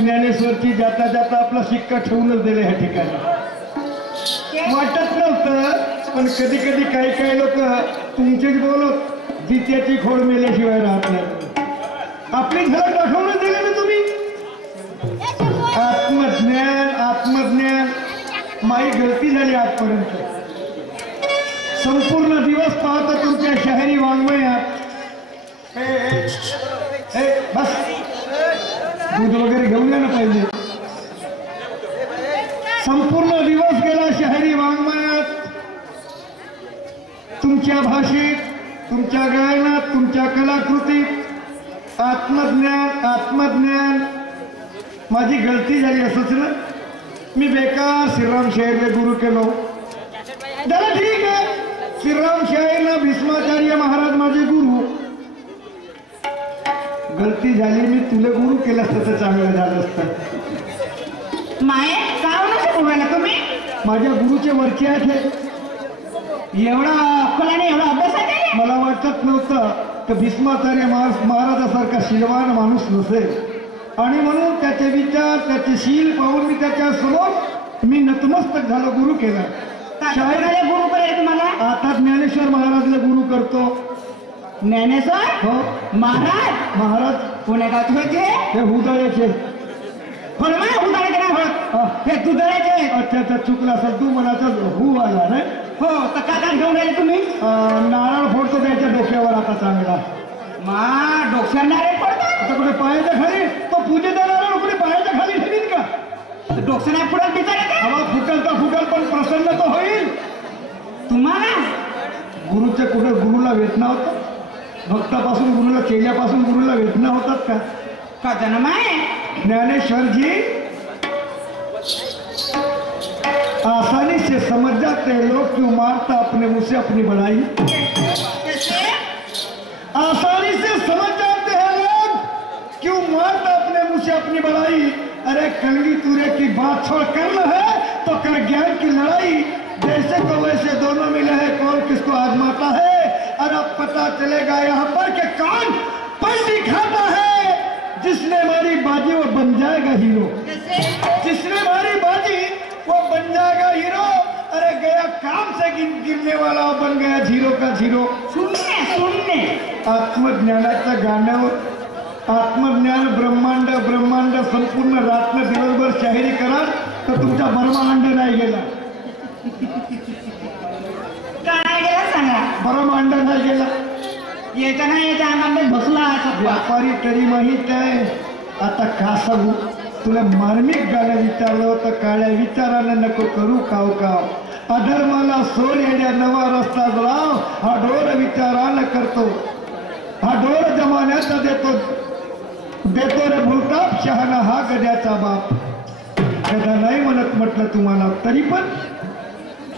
ज्ञानेश्वरची जाता जाता आपला शिक्का ठेवूनच दिले ह्या ठिकाणी. वाटत नव्हतं पण कधी कधी काही काही लोक तुमचेच बोलत जित्याची खोड मेल्याशिवाय राहत नाही. आपली झलक दाखवूनच दिले ना तुम्ही. आत्मज्ञान आत्मज्ञान माझी गलती झाली आजपर्यंत. संपूर्ण दिवस पाहता तुमच्या शहरी वाङ्मयात बस दूध वगैरे घेऊन या ना पाहिजे. संपूर्ण दिवस गेला शहरी वाङ्मयात, तुमच्या भाषेत, तुमच्या गायनात, तुमच्या कलाकृतीत आत्मज्ञान आत्मज्ञान. माझी गलती झाली असंच ना. मी बेकार श्रीराम शाहीरला गुरु केलो. त्याला ठीक आहे, श्रीराम शाहीरला भीष्माचार्य महाराज माझे गुरु. गलती झाली, मी तुला गुरु केलं असतं तर चांगलं झालं असतं. माये काय बोलायला तुम्ही? माझ्या गुरुचे वरचे आहेत. एवढा अक्कलाने एवढा अभ्यास आहे. मला वाटत नव्हतं तर भीष्माचार्य महाराजासारखा शीलवान माणूस नसेल. आणि म्हणून त्याचे विचार त्याचे शील पाहून मी त्याच्या समोर मी नतमस्तक झालो, गुरु केला. शाहीराला गुरु करायला तुम्हाला? आता ज्ञानेश्वर महाराजला गुरु करतो. ज्ञानेश्वर हो महाराज. महाराज कोण्या गावात होते? ते हुदळ्याचे. हुदळ्याचे नाही होत, हे दुधळ्याचे. अच्छा अच्छा, चुकला असेल तू. मनाचा हू आला नाही. हो तर काय घेऊन राहिले तुम्ही? नारळ फोडतो त्याच्या डोक्यावर आता चांगला. मा डोक्यावर नारळ फोडतो? आता कुठे पायाच्या खाली तो पूजेचा नारळ कुठे पायाच्या खाली ठेवीन का? डोक्या नाही फुटल बिचारे. हवा फुटल तर फुटल पण प्रसन्न तर होईल. तुम्हाला गुरुच्या कुठे गुरुला वेदना होतात? भक्तापासून गुरुला, केल्यापासून गुरुला वेदना होतात का? का जन्म आहे? ज्ञानेश्वर जी आसानी से समझ जाते हैं लोग क्यों मारता अपने मुंह से अपनी बड़ाई. आसानी से समझ जाते हैं लोग क्यों मारता अपने मुंह से अपनी बड़ाई. अरे कंगी तूरे की बात छोड़, करना है तो कर ज्ञान की लड़ाई. जैसे को वैसे दोनों मिले हैं, कौन किसको आजमाता है. और अब पता चलेगा यहाँ पर कि कौन पल दिखाता है. जिसने मारी बाजी वो बन जाएगा हीरो. जिसने मारी बाजी वो बन जाएगा हीरो. अरे गया काम से गिरने वाला बन गया झीरो का झीरो. सुनने आत्मज्ञानाच्या गाण्यावर आत्मज्ञान ब्रह्मांड ब्रह्मांड संपूर्ण रात्र दिवसभर शाहिरी करा तर तुमचा ब्रह्मांड नाही गेला. काय गेला सांगा? ब्रह्मांड नाही गेला. येता नाही येता आनंद बसला. व्यापारी तरी माहीत आहे. आता का सांगू तुला. मार्मिक गाणं विचारलं तर काळ्या विचारानं नको करू काव काव. अधर्माला सोड येण्या नवा रस्ता लाव. हा ढोर विचारानं करतो, हा ढोर जमाने खंत देतो देतो रे भूलताप शहाणा हा गद्याचा बाप. गदा नाही म्हणत म्हटलं तुम्हाला, तरी पण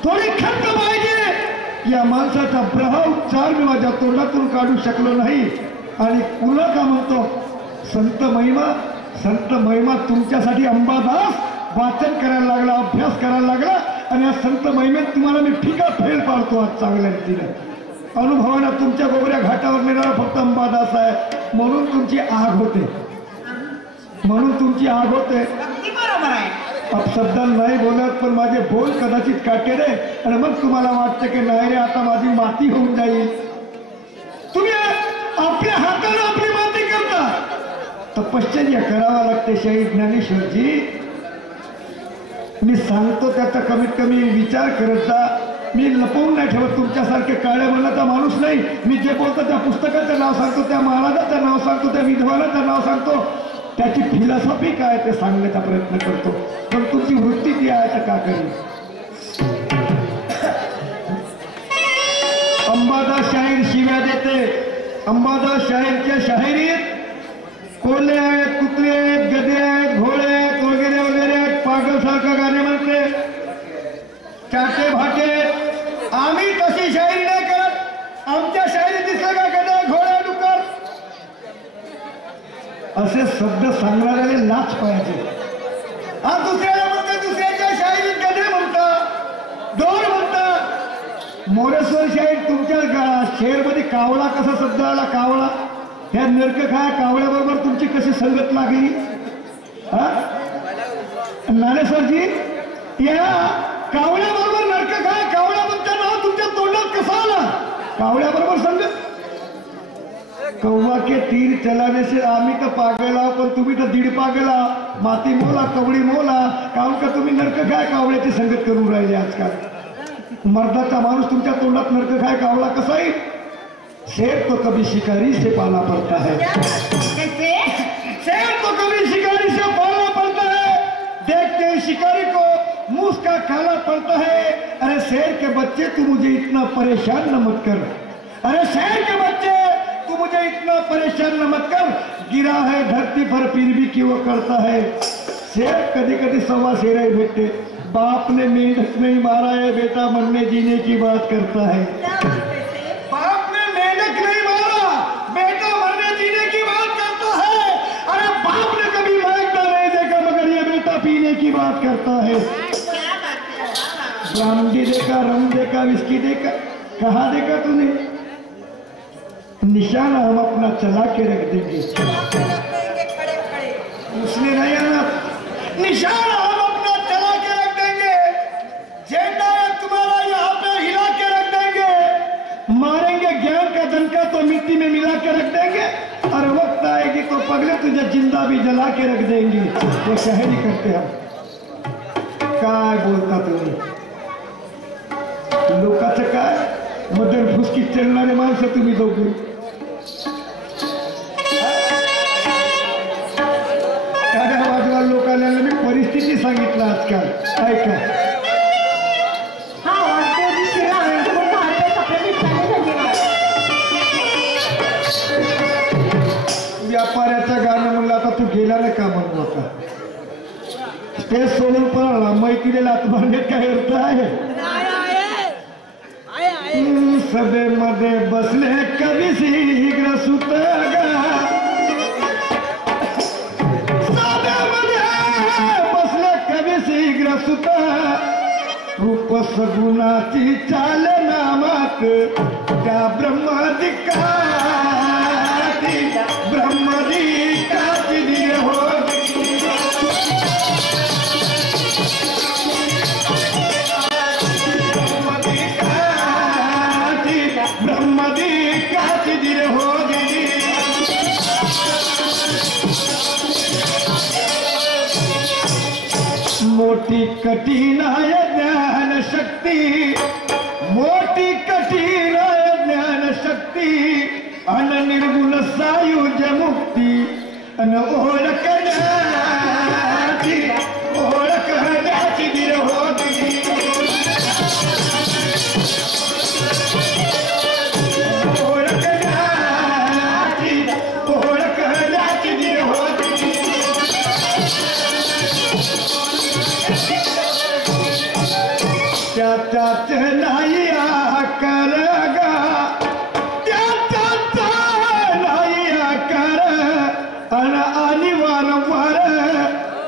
थोडी खंत पाहिजे. या माणसाचा ब्रह उच्चार मी माझ्या तोंडातून काढू शकलो नाही. आणि पुन्हा का म्हणतो संत महिमा तुमच्यासाठी अंबादास वाचन करायला लागला, अभ्यास करायला लागला. आणि या संत महिमेत तुम्हाला मी फिका फेल पाडतो आज चांगल्या रीतीने. अनुभवानं तुमच्या गोबऱ्या घाटावर नेणारा फक्त अंबादास आहे. म्हणून तुमची आग होते, म्हणून तुमची आग होते. अगदी बरोबर आहे. अपशब्दान नाही बोलत, पण माझे बोल कदाचित काटेरे. आणि मग तुम्हाला वाटतं की नाही रे आता माझी माती होऊन जाईल. तुम्ही आपल्या हाताने आपली माती करता. तपश्चर्या करावा लागते शहीद ज्ञानेश्वरजी. मी सांगतो त्याचा कमीत कमी विचार करत जा. मी लपवून नाही ठेवत. तुमच्यासारखे काळ्या मनाचा माणूस नाही. मी जे बोलतो त्या पुस्तकाचं नाव सांगतो, त्या महाराजाचं नाव सांगतो, त्या विद्वानाचं नाव सांगतो. त्याची फिलॉसॉफी काय ते सांगण्याचा प्रयत्न करतो. पण तुमची वृत्ती ती आहे तर का करी. अंबादास शाहीर शिव्या देते. अंबादास शाहीरच्या शाहिरीत कोल्हे आहेत, कुत्रे आहेत, गधे आहेत, घोडे आहेत, वगैरे वगैरे आहेत. पागल सारखं गाणे म्हणते, चाटे भाटे. आम्ही तशी शायरी नाही करत. आमच्या शायरी दिसलं का गधे घोडे डुकर असे शब्द सांगणाऱ्याने लाच पाहिजे. हा दुसऱ्याला म्हणता, दुसऱ्याच्या शायरीत गधे म्हणता, डोर म्हणता. मोरेश्वर शाहीर तुमच्या शेरमध्ये कावळा कसा शब्द आला. कावळा ह्या नरकखा कावळ्याबरोबर तुमची कशी संगत लागली. हा ज्ञानेश्वरजी, या कावळ्याबरोबर नरकखा कावळ्याबद्दल नाव तुमच्या तोंडात कसं आला. कावळ्याबरोबर संगत. कौवा के तीर चलाने से आम्ही तर पागल आहो, पण तुम्ही तर दीड पागल आहो. माती मोला कवडी मोला. काहून का तुम्ही नरकखा कावळ्याची संगत करून राहिले आजकाल. मर्दाचा माणूस तुमच्या तोंडात नरकखा कावळा कसा आहे. शेर तो कभी शिकारी से पाला पड़ता है. शेर तो कभी शिकारी से पाला पड़ता है. देखते ही शिकारी को मूस का खाना पड़ता है. अरे शेर के बच्चे तू मुझे इतना परेशान न मत कर. अरे शेर के बच्चे तू मुझे इतना परेशान न मत कर. गिरा है धरती पर फिर भी क्यों करता है. शेर कधी कधी सव्वा शेर भेटते. बाप ने मेंढक नहीं मारा है, बेटा मरने जीने की बात करता है. बाप ने मेंढक नहीं मारा, बेटा मरने जीने की बात करता है. अरे बाप ने कभी मांगता नहीं देखा, मगर ये बेटा पीने की बात करता है. ब्रांडी देखा, रम देखा, विस्की देखा, कहा देखा तूने. निशाना हम अपना चला के रख देंगे. उसने नहीं आना. निशाना हम अपना चला के रख देंगे. झंडा तुम्हारा यहाँ पे हिला के रख देंगे. मारेंगे ज्ञान का दंका तो मिट्टी में मिला के रख देंगे. और वक्त आएगी तो पगले तुझे जिंदा भी जला के रख देंगे. वो शायरी करते हम. काय बोलता तुम्ही. लोकांचं काय मदन फुसकी चढणारे माणसं तुम्ही दोघे. एखाद्या बाजूला लोकांना मी परिस्थिती सांगितलं आजकाल. ऐका, व्यापाऱ्याचं गाणं म्हणलं आता तू गेला नाही का म्हणून. आता स्टेज सोडून पळाला. मैत्रीला आत्महत्येत काय अर्थ आहे. सभेमध्ये बसले कवी शीघ्र सुतगा. सभेमध्ये बसले कवी शीघ्र सुत. रूप सगुणाची चाल नामात त्या ब्रह्मदिकाची दिले हो. ब्रह्मदिकाची दिले हो. मोठी कठीण आहे ज्ञान शक्ती. मोठी कठीण आहे ज्ञान शक्ती. अन निर्गुण सायुज मुक्ती. अन ओळखण्याची दिले हो. ओळखण्याची त्याच नाही करगा त्याच नाही कर आणि वारंवार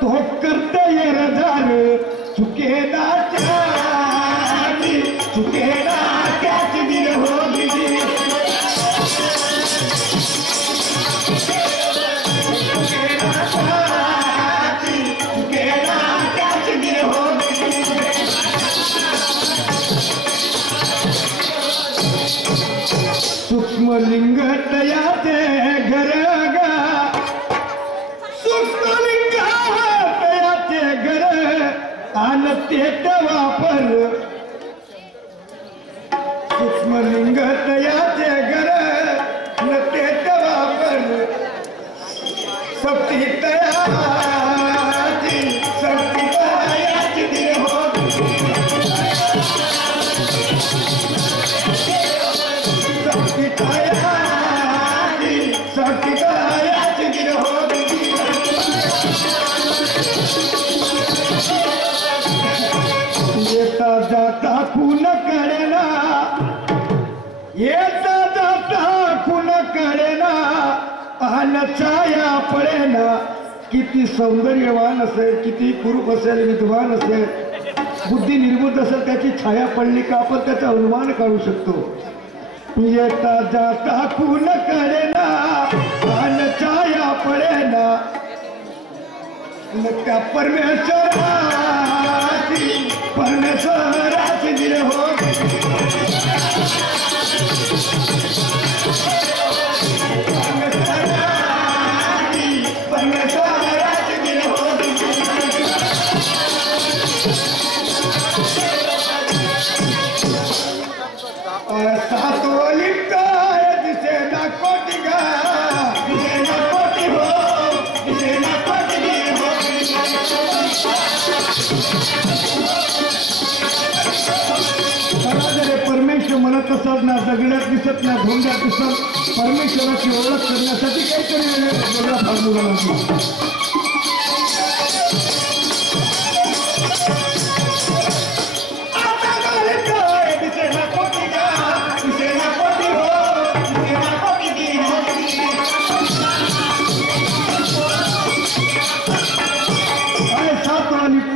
तो करते रजार चुकेला चुकेला त्याच दिल हो सूक्ष्म लिंग तयाचे घर गा सूक्ष्म लिंग तयाचे घर आणि तेट वापर सूक्ष्म लिंग तयाचे घर न तेट वापर सक्ती तयाची सक्ती तयाची दिल हो येता जाता खून करेना येता जाता खून करेना आणि छाया पडेना किती सौंदर्यवान असेल किती कुरूप असेल विद्वान असेल बुद्धी निर्बुद्ध असेल त्याची छाया पडली का आपण त्याचा अनुमान काढू शकतो येता जाता खून करेना आणि छाया पडेना त्या परमेश्वराची दिल हो परमेश्वराची दिल हो सातो लिप्त दिसे ना कोटी गा दिसे ना कोटी हो दिसे ना कोटी हो परमेश्वर मला तसाच ना दगडात दिसत ना धोंड्यात दिसत परमेश्वराची ओळख करण्यासाठी काहीतरी वेगळा फॉर्म्युला लागतो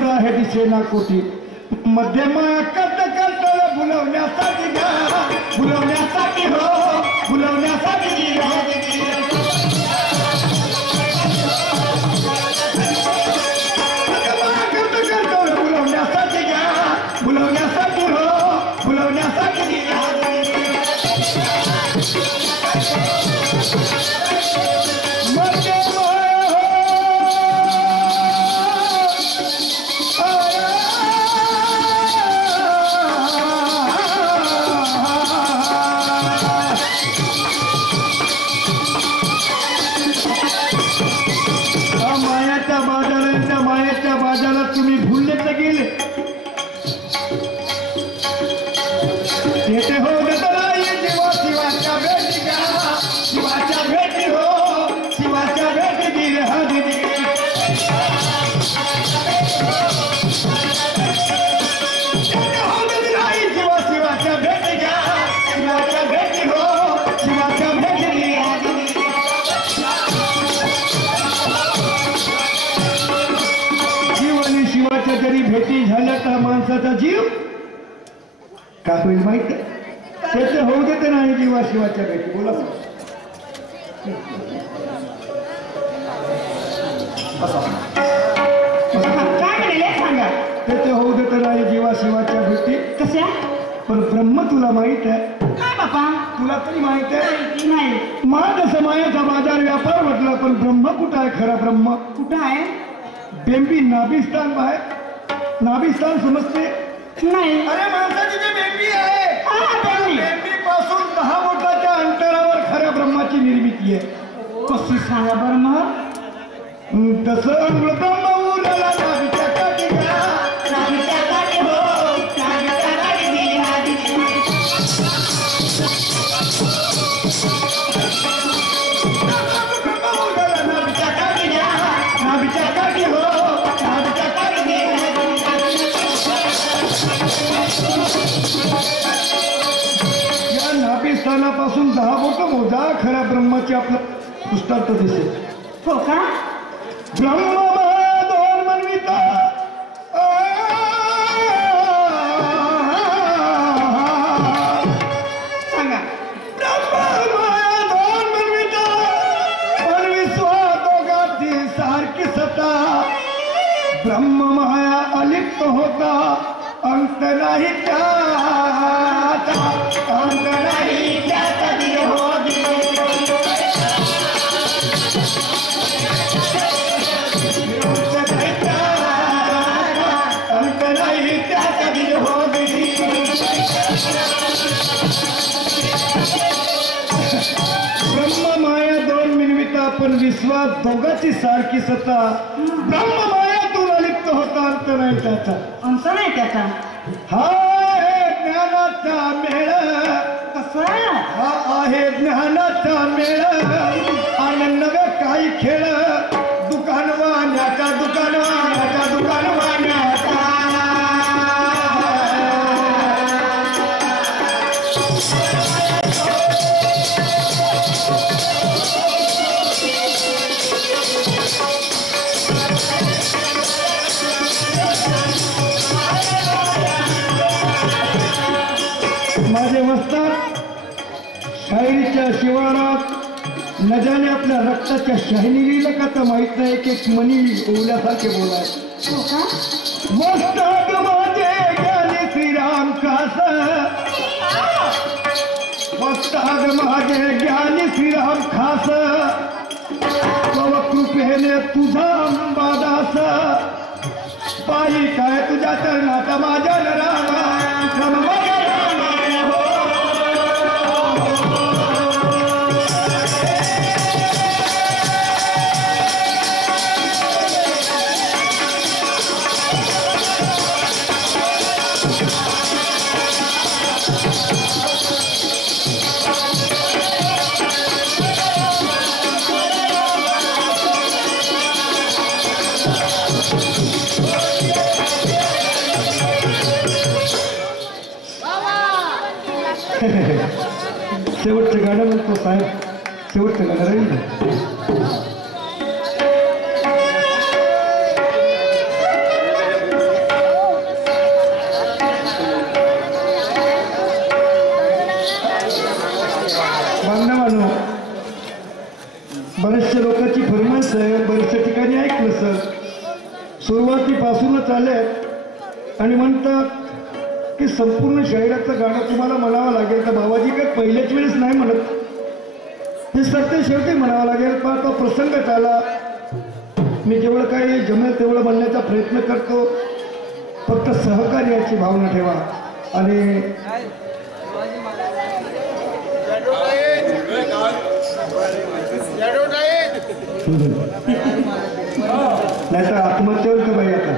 आहे दिसेना कोटी मध्यम करता करता भुलवण्यासाठी भुलवण्यासाठी हो भुलवण्यासाठी करता करता भुलवण्यासाठी भुलवण्यासाठी हो भुलवण्यासाठी मायाच्या बाजारात तुम्ही भुलले तर गेले येथे हो जीवा शिवाच्या भेटी घ्या शिवाच्या भेटी हो शिवाच्या भेटी गिर हरी जीवा शिवाच्या भेटी घ्या शिवाच्या भेटी हो शिवाच्या भेटी शिवाच्या जरी भेटी झाल्या तर माणसाचा जीव का होईल माहित त्याचं होऊ देत नाही जीवा शिवाच्या भेटी बोला सांगा त्याचं होऊ देत नाही जीवा शिवाच्या भेटी कशा पण ब्रह्म तुला माहित आहे काय बापा तुला तरी माहित आहे नाही माझं समायाचा बाजार व्यापार म्हटलं पण ब्रह्म कुठं आहे खरा ब्रह्म कुठं आहे बेंबी नाभिस्थान बाहेर नाभिस्थान समजते नाही अरे माणसाची जी बेंबी आहे बेंबी पासून 10 बोटाच्या अंतरावर खऱ्या ब्रह्माची निर्मिती आहे कशी सांगा बरं मग तसं ब्रह्म उरला नाभिच्या काठी घ्या नाभिच्या काठी हो नाभिच्या काठी नाभिच्या काठी घ्या नाभिच्या काठी हो नाभिच्या काठी खऱ्या ब्रह्माची आपला दृष्टांत दिसेल. हो का? ब्रह्म दोन मनविता सांगा. दोन मनविता पण विश्वा दोघांची सारखी सत्ता. ब्रह्म माया अलिप्त होता अंत नाही त्याचा, अंत नाही त्याचा विरोधी. अंत नाही त्याचा विरोधी. ब्रह्म माया दोन मिळविता पण विश्वास दोघांची सारखी सत्ता. ब्रह्म मायातून अलिप्त होता अंत नाही त्याचा. अंत नाही त्याचा. हा आहे ज्ञानाचा मेळ. कसं? हा आहे ज्ञानाचा मेळ आणि नवे काही खेळ. दुकान वाण्याचा, दुकान वाण्याचा, दुकान वाण्याचा. माझे मस्ताक शायरीच्या शिवारात न जाणे आपल्या रक्ताच्या शाहिनी लिहिलं का तर माहित नाही की एक मनी ओवल्यासारखे बोलाय. हो का? मस्ताक माझे ज्ञानी श्रीराम खास. मस्ताक माझे ज्ञानी श्रीराम खास. तव कृपेने तुझा अंबादास. पायी काय तुझ्या चरणाचा माझ्या रामा. शेवटचं गाणं म्हणतो साहेब. शेवटचं गाणं राहील ना. बांधवांनो, बऱ्याचशा लोकांची फरमाईश आहे. बऱ्याचशा ठिकाणी ऐकलं सर. सुरुवातीपासूनच आले आणि म्हणतात की संपूर्ण शाहिराचं गाणं तुम्हाला म्हणावं लागेल. तर बाबाजी काय पहिल्याच वेळेस नाही म्हणत. हे सत्य शेवटी म्हणावं लागेल. पण तो प्रसंग आला. मी जेवढं काही जमेल तेवढं म्हणण्याचा प्रयत्न करतो. फक्त सहकार्याची भावना ठेवा. आणि नाही तर आत्महत्यावर का बाई आता.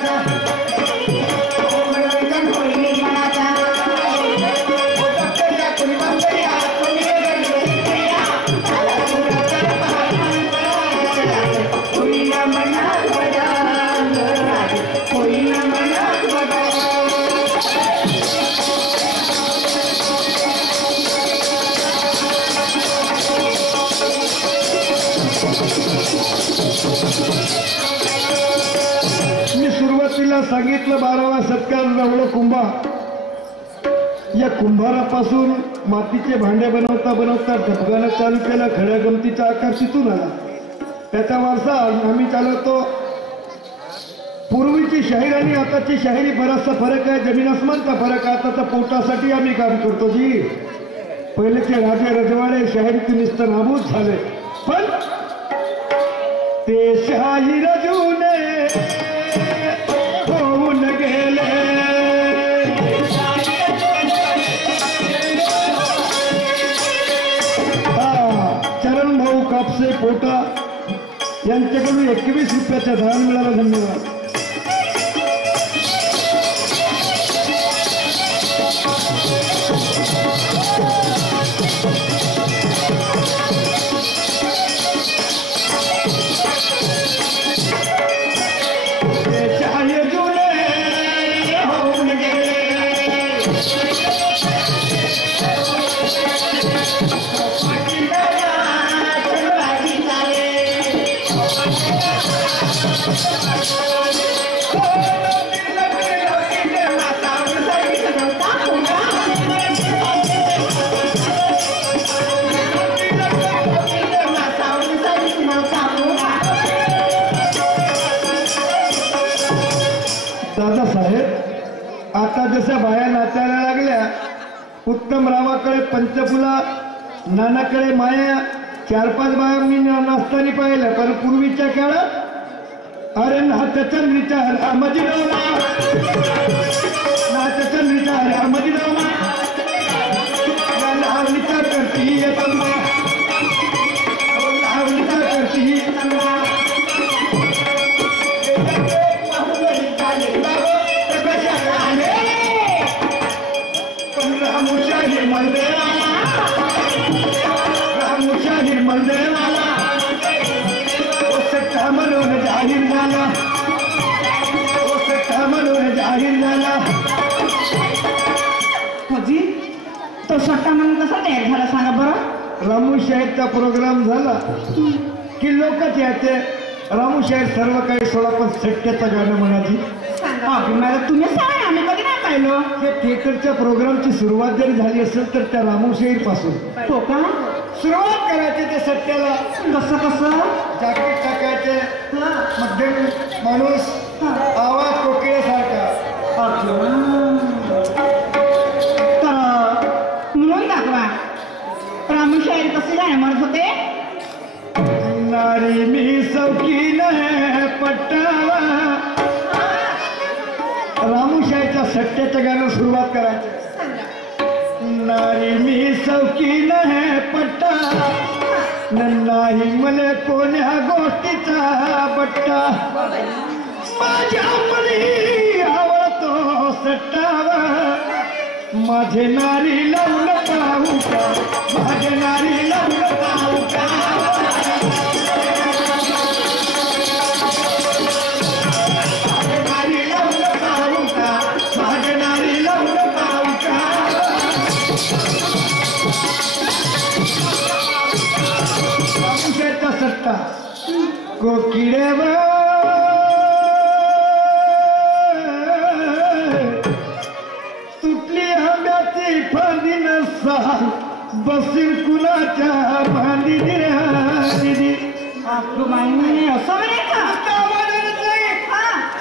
मनाचा मनोरंजन होईल निर्माणाचा कोणी बसल्या कोणी वेगळ्या आला सुरकर होईल मनात बदल होईल मनात बदल मी सुरुवातीला सांगितलं 12वा सत्कार रवळ कुंभा. या कुंभारापासून मातीचे भांडे बनवता बनवता ढबगानं चालू केलं. खड्या गमतीचा आकार तिथून आला. त्याचा वारसा आम्ही चालवतो. पूर्वीची शाहीर आणि आताची शाहिरी बराचसा फरक आहे. जमीन आसमानचा फरक आहे. आताच्या पोटासाठी आम्ही काम करतो जी. पहिलेचे राजे रजवाडे शाहिरीतून निस्त नाबूद झाले. पण ते शाहीर जुने होऊन गेले. चरण भाऊ कापसे पोटा यांच्याकडून 21 रुपयाचा दान मिळाला. धन्यवाद. दादासाहेब, आता जशा बाया नाचायला लागल्या, उत्तम रावाकडे पंचफुला, नानाकडे माया, 4-5 बाया मी नाचताना पाहिल्या. पण पूर्वीच्या काळात अरे नाचचंद्रीचा रामाजी रामा, नाचचंद्रीचा रामाजी रामा, लावणीचा करती येतंबा, लावणीचा करती येतंबा. रामुशाहीर मंदिरवाला ओ सट्टा म्हणून जाहीर झाला, ओ सट्टा म्हणून जाहीर झाला. होजी तो सट्टा म्हणून कसा तयार झाला सांगा बरं. रामुशाहीरचा प्रोग्राम झाला की लोकच यायचे. रामुशाहीर सर्व काही सोडा पण सट्ट्याचं गाणं म्हणायची. मला तुम्ही सांगा, आम्ही कधी नाही पाहिलो. हे थिएटरच्या प्रोग्रामची सुरुवात जरी झाली असेल तर त्या रामुशाहीर पासून हो का. सुरुवात करायची. ते सट्ट्याला कसं कसं जागृत टाकायचे. मध्यम माणूस आवाज कोकिळेसारखा. तर म्हणून दाखवा रामुशाहीर कसे गाणे म्हणत होते. नारी मी शौकीन है पट्टावा. रामुशाहीच्या सट्ट्याचं गाणं सुरुवात करायचं. नारी मी शौकीन है पट्टा, नाही मले कोण्या गोष्टीचा बट्टा. माझ्या मनी आवडतो सट्टावा. माझे नारी लावून पाहू का, माझे नारी लावून पाहू का. सट्टा कोकिळेवर तुटली आंब्याची फांदी नसाल, बसील कुणाच्या भांडी दिदी. असं म्हणायचं.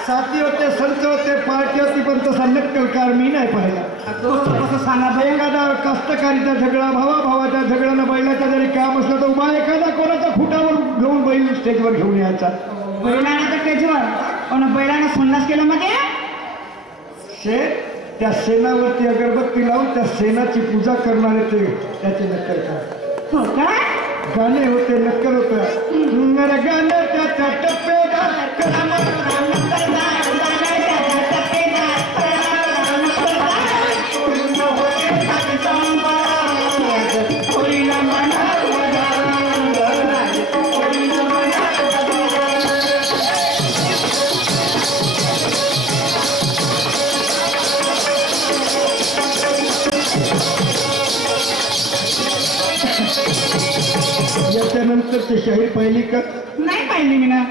साथी होते, संत होते, पार्टी होती, पण तसा नक्कलकार मी नाही पाहिला. कसं सांगा बाई. एखादा कष्टकारीचा झगडा, भावाभावाचा झगडा, बैलाचा जरी काम असलं तर उभा एखादा कोणाचा खुटावर घेऊन बैल स्टेजवर घेऊन यायचा. बैलाने तर स्टेजवर पण बैलाने संन्यास केला मध्ये त्या सेनावरती अगरबत्ती लावून त्या सेनाची पूजा करणारे ते त्याचे नक्कलकार. हो का. गाणे होते, नक्कल होतं. गाणं त्याचा टप्पेदार नंतरचे शाहीर पाहिली का? नाही पाहिली मी ना.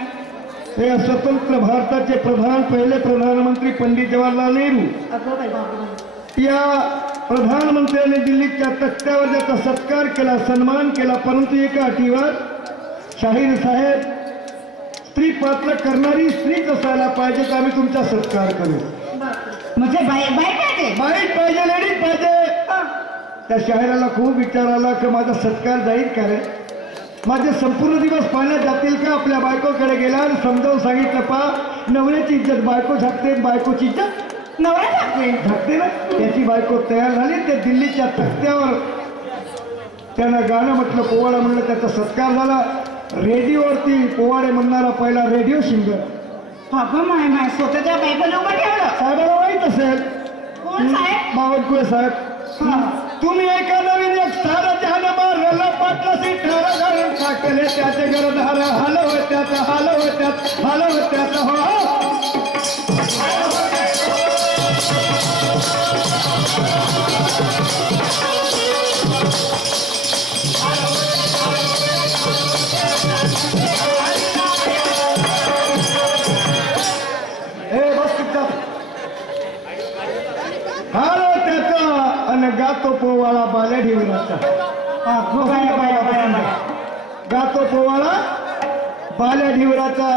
हे स्वतंत्र भारताचे पहिले प्रधानमंत्री पंडित जवाहरलाल नेहरू अगं बाई बाबा. या प्रधानमंत्र्यांनी दिल्लीच्या तख्त्यावर त्याचा सत्कार केला, सन्मान केला, परंतु एका अटीवर, शाहीर साहेब, स्त्री पात्र करणारी स्त्रीच असायला पाहिजे तर आम्ही तुमचा सत्कार करू. म्हणजे बाई बाई पाहिजे. बाईक पाहिजे, लेडीज पाहिजे. त्या शाहिराला खूप विचार आला की माझा सत्कार जाईल का रे, माझे संपूर्ण दिवस पाण्यात जातील का? आपल्या बायकोकडे गेला आणि समजावून सांगितलं, पा नवऱ्याची इज्जत बायको झाकते, बायकोची इज्जत नवरा झाकते. झाकते ना. त्याची बायको तयार झाली, ते दिल्लीच्या तख्त्यावर त्यानं गाणं म्हटलं, पोवाडा म्हणलं, त्याचा सत्कार झाला. रेडिओवरती पोवाडे म्हणणारा पहिला रेडिओ सिंगर. अगं माय माय, स्वतःच्या बायकोला उभं ठेवलं. साहेबाला माहीत असेल, कोण साहेब? बावनकुळे साहेब. तुम्ही एका नवीन एक सारा जहान मारला पाटलासी ठारा घालून टाकले, त्याचे गरधार हलव त्यात हलव त्यात हलव त्यात हो. हे बस चुपचाप. हलव त्याचा आणि गातो पोवाळा बाल्या ढिवराचा. गातो पोवाळा बाल्या ढिवराचा,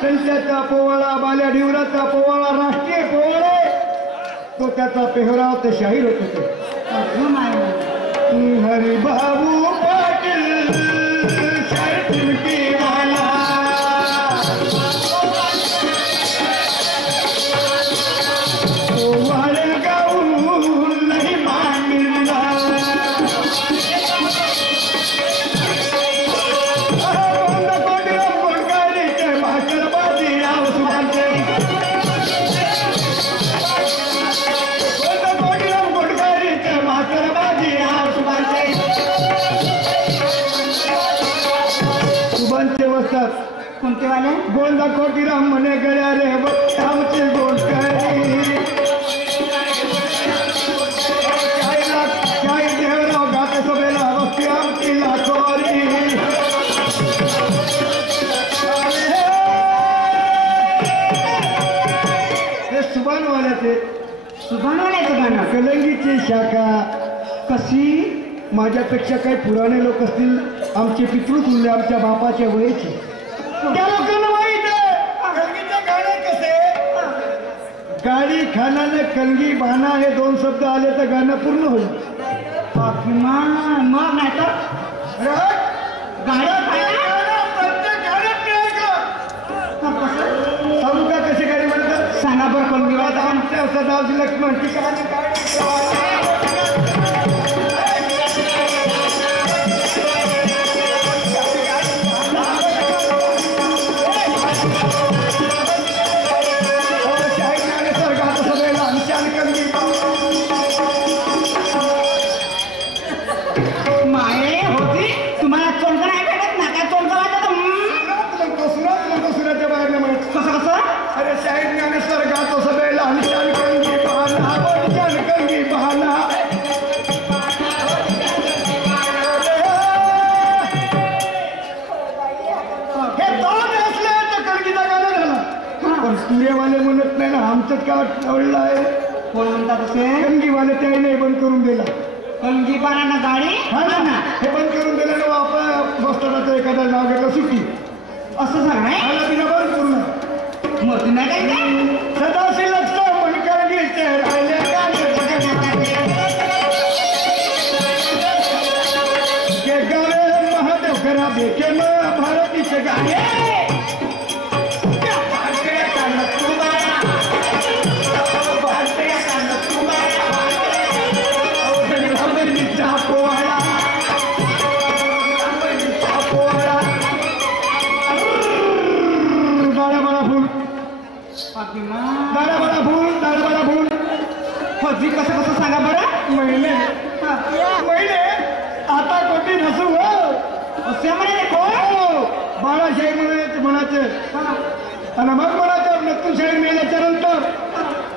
त्यांच्याचा पोवाळा बाल्या ढिवराचा पोवाळा राष्ट्रीय पोवाडे. तो त्याचा पेहराव, ते शाहीर होते ते. हरी भाऊ पाटील शाहीर चिमटी वाला, पोवाडे गाऊन नाही मांडला. कोणते वाले? गोंदा कोटीराम म्हणे गळ्या रे आमची गोंडकरी, काय देवराव गाते सभेला वस्ती आमची लाखोरी. हे सुभानवाल्याचे, सुभानवाल्याचं गाणं. कलंगीची शाखा. कशी? माझ्यापेक्षा काही पुराणे लोक असतील, आमचे पितृतुल्य, आमच्या बापाच्या वयाचे, त्या लोकांना माहित आहे कलगीचे गाणे कसे. गाडी खानाने कलगी बाणा हे दोन शब्द आले तर गाणं पूर्ण होईल. मग नाही तर सांगू का कशी गाडी म्हणतात? सांगा बरं. कलगी आमच्या सदावजी लक्ष्मण ठिकाणी माये होती. तुम्हाला चोलकं नाही भेटत ना? काय चोलकं वाटत? सुराच्या बाहेर म्हणत कसं कसं? अरे शाहीर ज्ञानेश्वर गातो सभेला हंशान कंगी बहाना, हंशान कंगी बहाना. हे दोन असले तर कलगीचा गाणं झाला. पण सूर्यवाले म्हणत नाही ना, आमचं का आवडलं आहे. कोण म्हणतात असे? कलगीवाले त्याही नाही बंद करून दिला. कलगी पाना गाडी हा ना, हे बंद करून दिलं ना. आपण बसताना एखादा नाव घेतलं सुट्टी, असं सांग नाही. आला तिला बंद करून मोठी नाही काय? सदाशी लक्ष म्हण कलगीचे राहिले के गावे महादेव करा देखे भारतीचे गाणे. दाडा बडा फूल. फौजी कसं कसं सांगा बरं. महिने आता कोटी नसू हो. असे म्हणे कोण? बाळाशाही म्हणायचे आणि मग म्हणायचं नक्कू शाही मेल्याच्या नंतर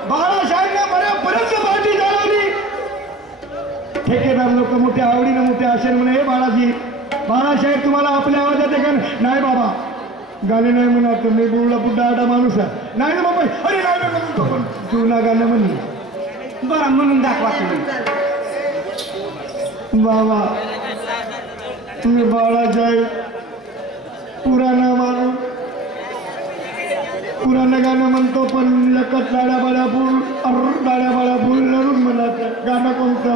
बाळाशाहीने बऱ्यापर्यंत पार्टी चालवली. ठेकेदार लोक मोठ्या आवडीनं मोठ्या आशेने म्हणे, हे बाळाजी बाळासाहेब तुम्हाला आपल्या आवाजात आहे का नाही बाबा गाणे नाही म्हणा तुम्ही बोलला पुढा आडा माणूस आहे नाही ना बाबा अरे नाही म्हणतो पण जुना गाणं म्हणली बरं म्हणून दाखवा तुम्ही बाबा तुम्ही बाळासाहेब पुराणा माणूस पुराणं गाणं म्हणतो पण लकत डाळ्या बाळा फुल लढून म्हणायचं गाणं कोणतं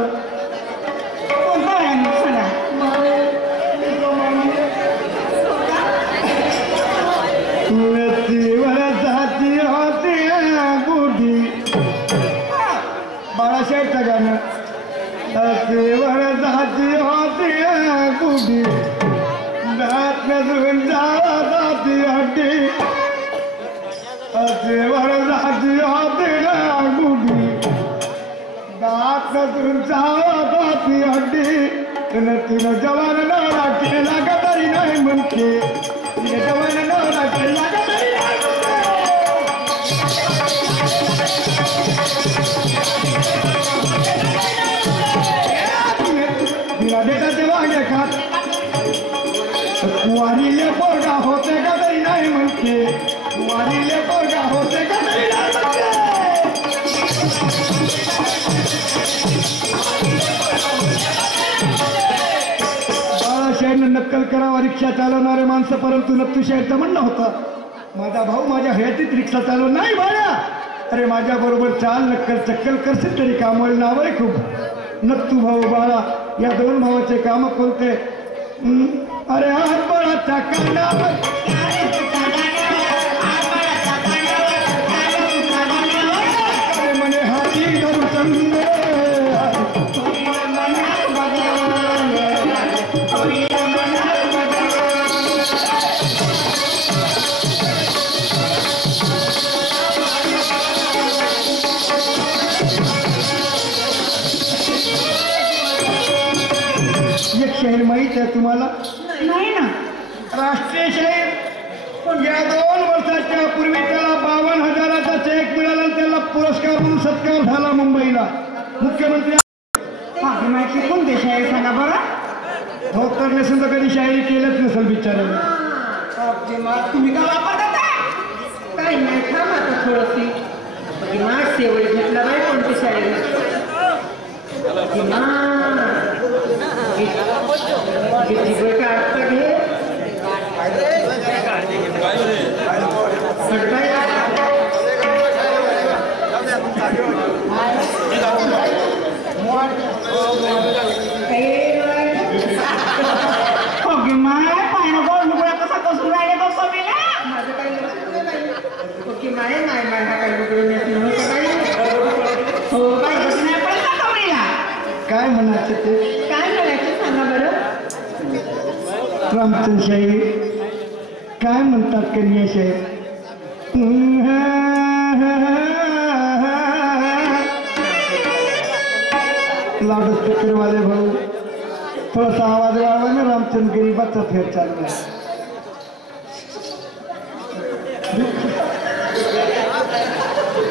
कोणतं आहे मग सांगा जाती होती गुढी बाळासाहेबचं गाणं जाती होती गुढी दात नजून जाती हड्डी जाती होती गुढी दात नजून जाती हड्डी तिनं जवान नवरा केला का तरी नाही म्हणते जवान नवरा केला का तरी नाही तिला बेटा तेव्हा घे का कुवारीले पोरगा होते का तरी नाही म्हणते कुवारीले पोरगा होते का तरी नाही म्हणते बाळासाहेबनं नक्कल करावा रिक्षा चालवणारे माणसं परंतु नत्तू शाहीरचं म्हणणं होतं माझा भाऊ माझ्या हयातीत रिक्षा चालव नाही बाळा अरे माझ्या बरोबर चाल नक्कल चक्कल करशील तरी कामवाली नाव आहे खूप नत्तू भाऊ बाळा या दोन भावाचे काम कोणते अरे हात बाळाच्या कानावर म्हणे हाती धरू चंद्र एक शाहीर माहीत आहे तुम्हाला नाही ना राष्ट्रीय शाहीर या 2 वर्षाच्या पूर्वी त्याला 52,000चा चेक मिळाला त्याला पुरस्कार म्हणून सत्कार झाला मुंबईला मुख्यमंत्री माहिती कोणते शाहीर सांगा बरं धोतरने सुद्धा कधी शाहिरी केलंच नसेल बिचाराने तुम्ही का वापरता काही नाही थांब आता थोडंशी सेवळी घेतला नाही कोणती शाहीर काय म्हणायचं ते काय म्हणायचं सांगा बरं रामचंद्र शाहीर काय म्हणतात कन्या शाहीर लाडस्पीकरवाले भाऊ थोडासा आवाज वाढवा ना रामचंद्र गरीबाचा फेर चालू आहे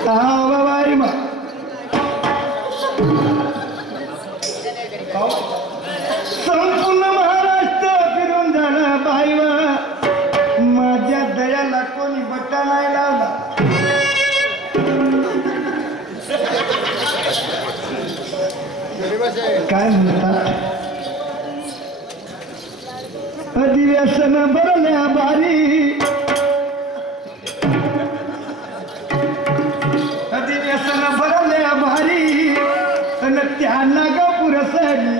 बाबाई मा संपूर्ण महाराष्ट्र फिरून जाणं बाईवा माझ्या दयाला कोणी बट्टा नाही लावला काय म्हणतात अधिवेशन भरल्या बारी अधिवेशन भरल्या भारी आणि त्या नागापूर सरी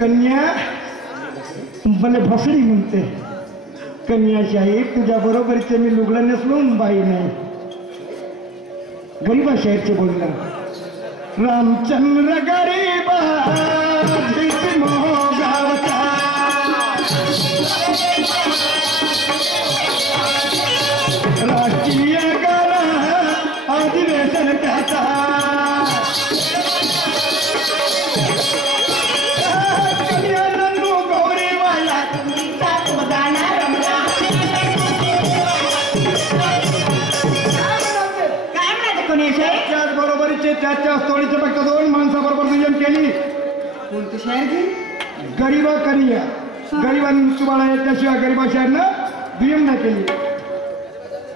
कन्या भले भसडी म्हणते कन्या शाहीर तुझ्या बरोबरीचे मी लुगडं नेसलून बाई नाही गरीबा शाहीरचे बोलणं रामचंद्र गरीबा गावचा राष्ट्रीय गाना है अधिवेशन कहता कन्या नन्नू गौरी वाला गाना रमला काय म्हणायचं कोणी त्याच बरोबरीचे त्याच्या तोडीचे फक्त 2 माणसाबरोबर नियम केली कोणतं शायर घे गरीबा करिया गरिबांनी मृत्यू बाळा त्याशिवाय गरिबा शहरनं दुय्यम नाही केली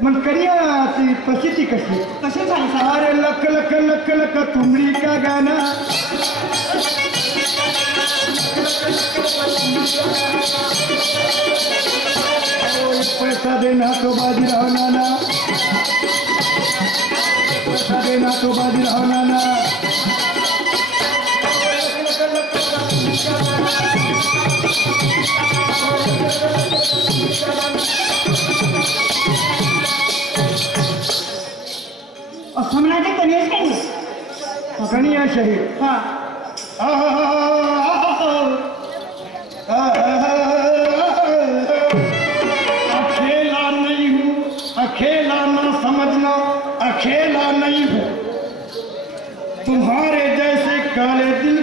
मग करियाची प्रसिद्धी कशी कसे झाले साहेब अरे लख लख लख लख तुमरी का गाना पैसा देना तो बाजी रहो नाना पैसा देना तो बाजी रहो नाना असं म्हणायचे कणीस काही कनिया शहीद हा अकेला नहीं हूँ अकेला ना समझना अकेला नहीं हूँ तुम्हारे जैसे काले दिल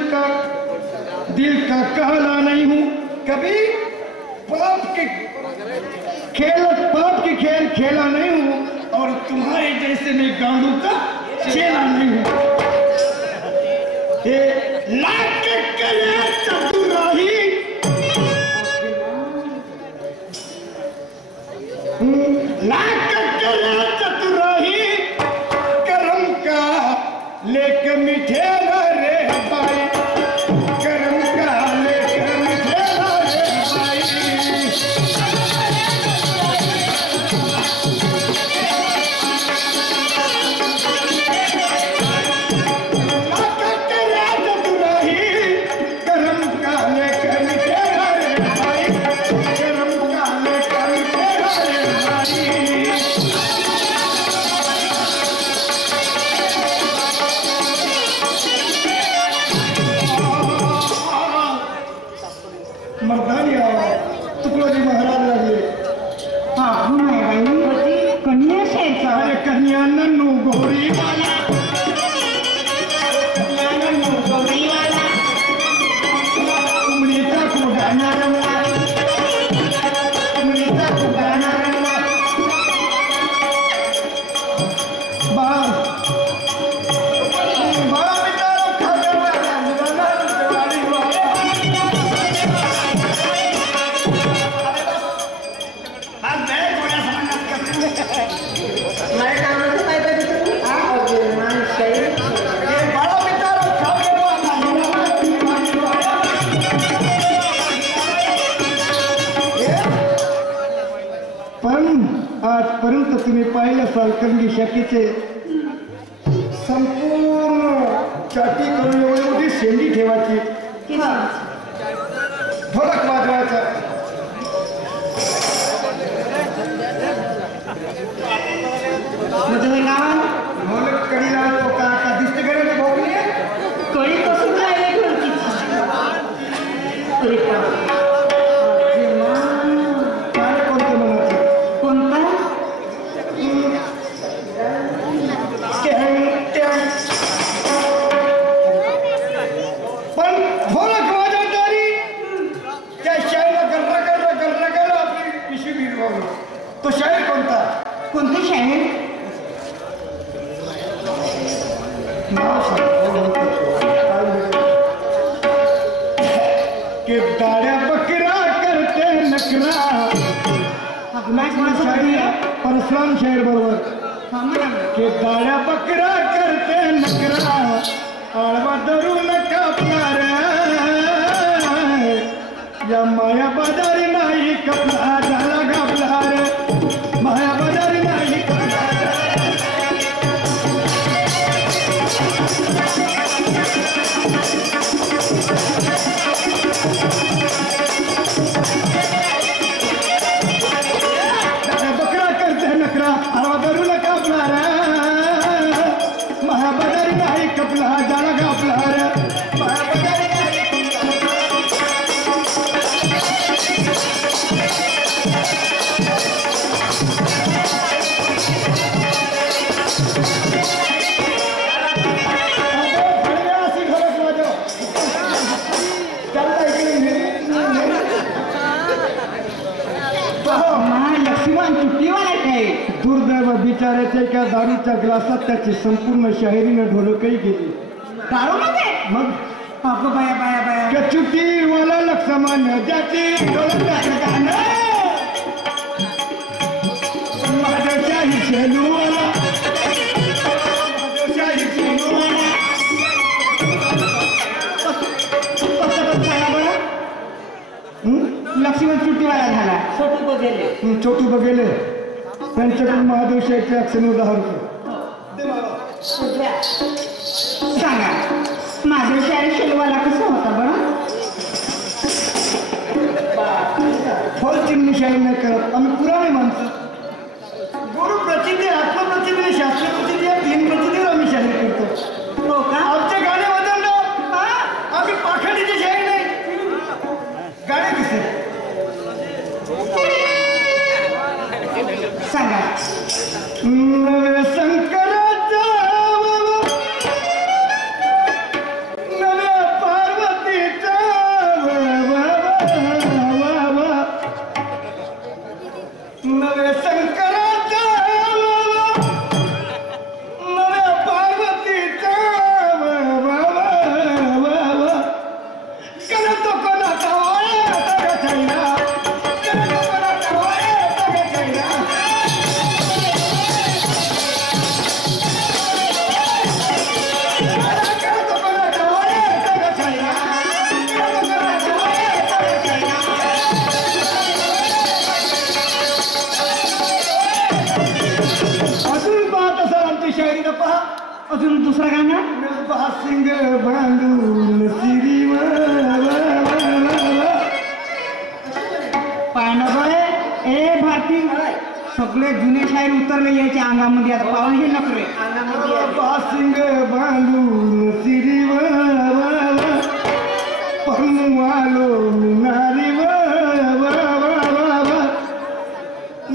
का कहला नहीं हूँ कभी पाप के खेल खेला नहीं हूँ और तुम्हारे जैसे मैं गांडू का चेला नहीं हूँ ये लाख कले चतुराही लाख कले चतुराही करम का लेके मिठे रे भाई करम का लेके मिठे रे भाई मर्दानी तुकडोजी महाराज लागले हा हो नाही बाई कन्या शायरचा अरे कन्या नन्नू गौरी वाला नन्नू गौरी वाला उमरीचा को गाना रंगला उमरीचा को गाना रंगला बाळा बिचारा खात्याला गाना रंगवाडी वाला आज नाही कोणा समानात करते नाही काय म्हणतो काय काय तुम्ही हा अभिमान शायर हे बाळा बिचारा खात्याला पण आजपर्यंत तुम्ही पाहिलं असाल कंगी शाखेचे संपूर्ण चाटी करून एवढी शेंडी ठेवायची ढोलक वाजवायचा म्हणजे हे गाव ढोलक कडीला तो का दिसते गरज भोगली कळी कसून राहिले ढोलकीची अरे काय कोणते म्हणायचं कोणता पण ढोलक वाजवतानी त्या शाळेला गर्रा आपली पिशवी भिरवली तो शाहीर कोणता कोणते शायर नाव सांग. कि दाड्या बकरा करते नकरा परशुराम शायर बरोबर हा म्हणा कि दाड्या बकरा करते नकरा आळवा धरून कापला रे या माया बाजारी नाही कपला झाला गापला रे माया बाजारी नाही कपला बकरा करते नकरा आळवा धरून कापला रे माया बाजारी नाही कपला झाला गापला रे माया बाजारी नाही बिचाऱ्याच्या एका दारूच्या ग्लासात त्याची संपूर्ण शाहिरीनं ढोलकही गेली. दारूमध्ये मग अगं बाया बाया बाया चुकी वाला लक्षमान ज्याची ढोलकाचं गाणं माझ्याशाही शेलूवाला माझ्याशाही शेलूवाला लक्ष्मण सुट्टीवाला झाला छोटू बघेले छोटू बघेले त्यांच्याकडून महादेवशाहीचे ऍक्शन 10 रुपये. सांगा महादेवशाही शेलवाला कसा होता बरं? फल चिन्हशाही नाही करत आम्ही पुराणे माणसं. गुरु प्रचिती आत्मप्रचिती शास्त्र प्रचिती या 3 प्रचितीवर आम्ही शाही करतो. हो का? आमचे गाणे बदललं आम्ही पाखंडीची शाही नाही. गाणे कसे सांगा नवे शंकराचा नव्या पार्वतीचा नवे शंकराचा नव्या पार्वतीचा करतो कोणाचा चैना करतो कोणाचा चैना अजून पाहत असाल आमची शायरी पहा. अजून दुसरं गाणं सिंग बांधून सिरी पायनगोळे ए भारती सगळे जुने शाहीर उतरले यायचे अंगामध्ये आता पाहून घे नकरे सिंग बांधून सिरी पन्नवालो नारी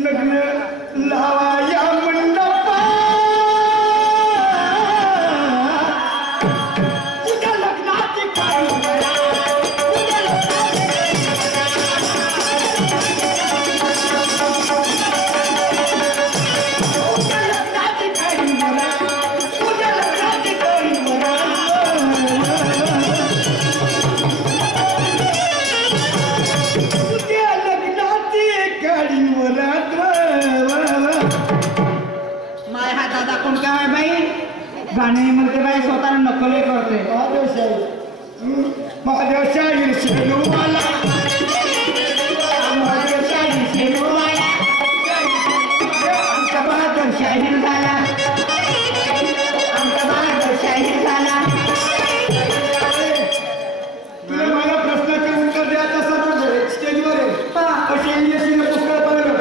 लग्न लावा या मंडपा उद्या लग्नाची काय उद्या लग्नाची काय उद्या लग्नाची काय उद्या लग्नाची गाडीवर माय हा दादा कोण काय बाई गाणे म्हणते बाई स्वतः नकल करते महादेवशाही शेलूवाला महादेवशाही शेलूवाला आमचा बहादर शाहीर झाला आमचा बहादर शाहीर झाला तुला मला प्रश्नाचे उत्तर द्यायचं असं स्टेजवर अशी इंग्लिशीने पुस्तक पाहिलं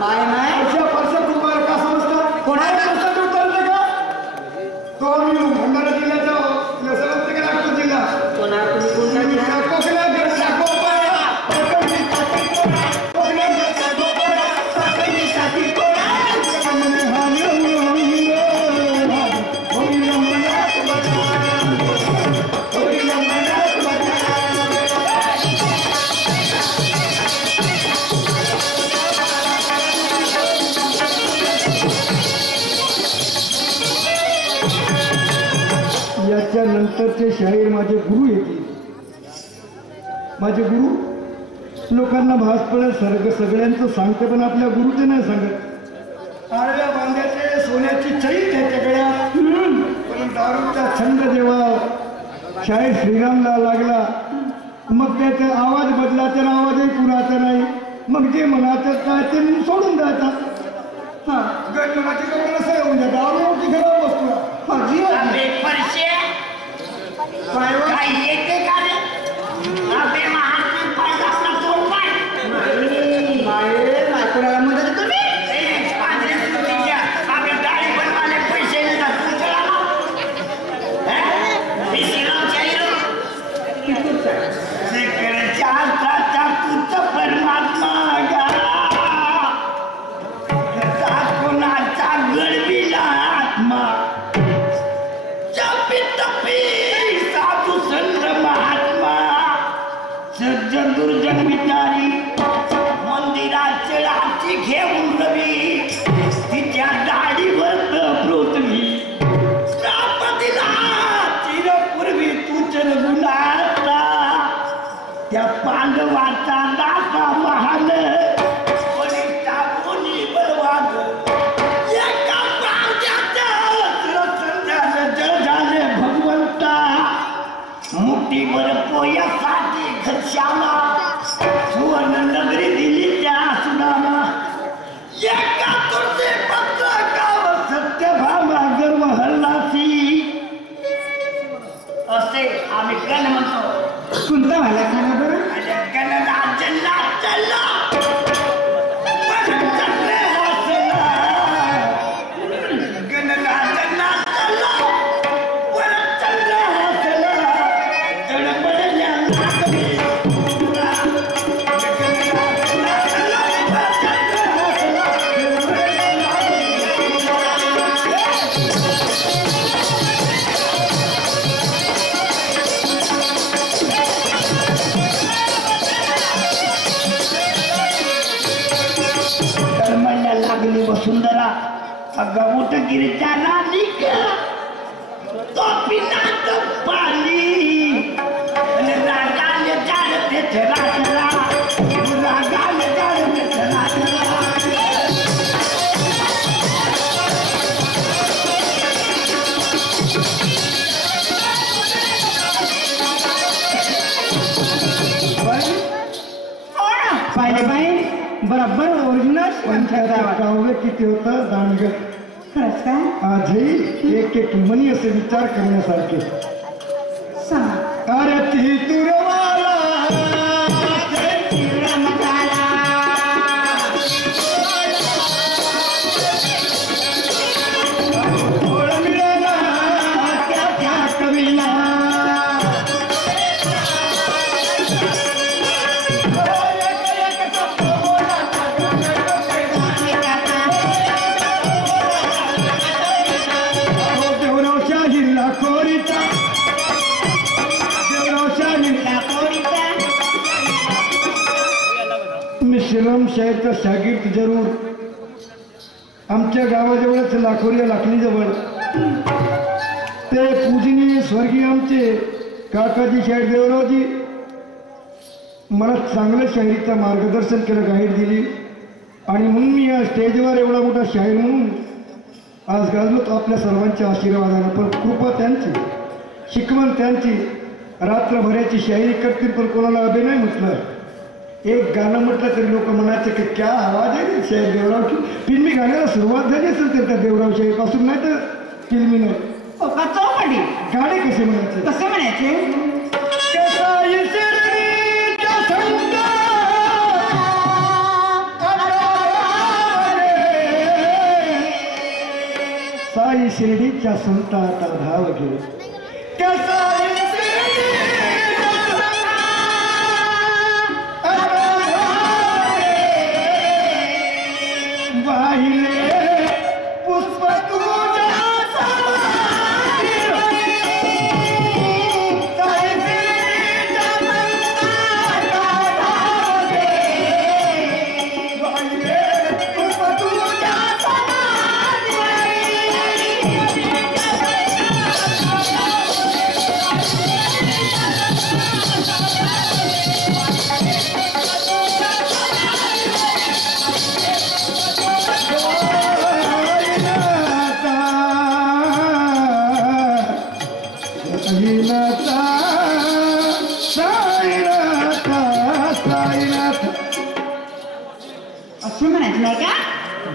माय माय अशा परसा तुम्हाला का समजतं कोणाला प्रश्नाचे उत्तर दे का तो आम्ही भंडारा जिल्ह्याचा नसलत का नागपूर जिल्हा कोणा तुम्ही कोणता जिल्हा? कोकणात गोपाळा याच्या नंतरचे शाहीर माझे गुरु येतील. माझे गुरु लोकांना भास पडेल सगळ्यांचं सांगते पण आपल्या गुरुचे नाही सांगत. आडव्या बांध्याचे सोन्याची चैन त्याच्या गळ्यात पण दारूचा छंद जेव्हा शाहीर श्रीरामला लागला मग त्याचा आवाज बदलाचा आणि आवाजही पुराचा नाही. मग जे म्हणायचं काय ते मी सोडून द्यायचा. हा गणपती करून असं येऊन द्या दारू घरावर बसतो. काय येते का रे? अबे महात्मा पाहिजे आपला तोंड पाय कोणाला मदत तुम्ही परमात्मा कोणाचा गडविला मुठीभर पोयासाठी घशाला सुवर्ण नगरी दिली त्या सुनामा एका तुझे पत्र गाव सत्यभामा गर्व हल्लासी असे आम्ही गण म्हणतो. कोणता मला सांगा बरं. गणराज्याला चला चले हसला गणराज्याला चला चले हसला तडबडल्या लागली लागली वसुंधरा गवट गिरच्या नाली तो पिनात पाली रागाने जाडते राजला रागाने जाडते राजला पाहिले बाई बरोबर ओरिजिनल पंचायत किती होतं दांडग खरंच काय आजही एक एक मनी असे विचार करण्यासारखे. सांगा. अरे ती तुरवाला मिळाला त्या कवीला श्रीराम शाळेचा शागिर्द जरूर आमच्या गावाजवळच लाखोरी लाखणीजवळ ते पूजनीय स्वर्गीय आमचे काकाजी शाहीर देवरावजी मला चांगलं शाहिरीचं मार्गदर्शन केलं, गाईड दिली आणि म्हणून मी या स्टेजवर एवढा मोठा शाहीर म्हणून आज गाजलो आपल्या सर्वांच्या आशीर्वादानं. पण कृपा त्यांची, शिकवण त्यांची. रात्रभराची शाहिरी करतील पण कोणाला अभिनय म्हटलं, एक गाणं म्हटलं तरी लोक म्हणायचे की क्या आवाज आहे शाहीर देवराव की. फिल्मी गाण्याला सुरुवात झाली असेल तर त्या देवराव शाहीरपासून, नाही तर फिल्मीनं चौकडी गाणे कसे म्हणायचे, कसे म्हणायचे. साई शिर्डीच्या संताचा धाव घे पुष्प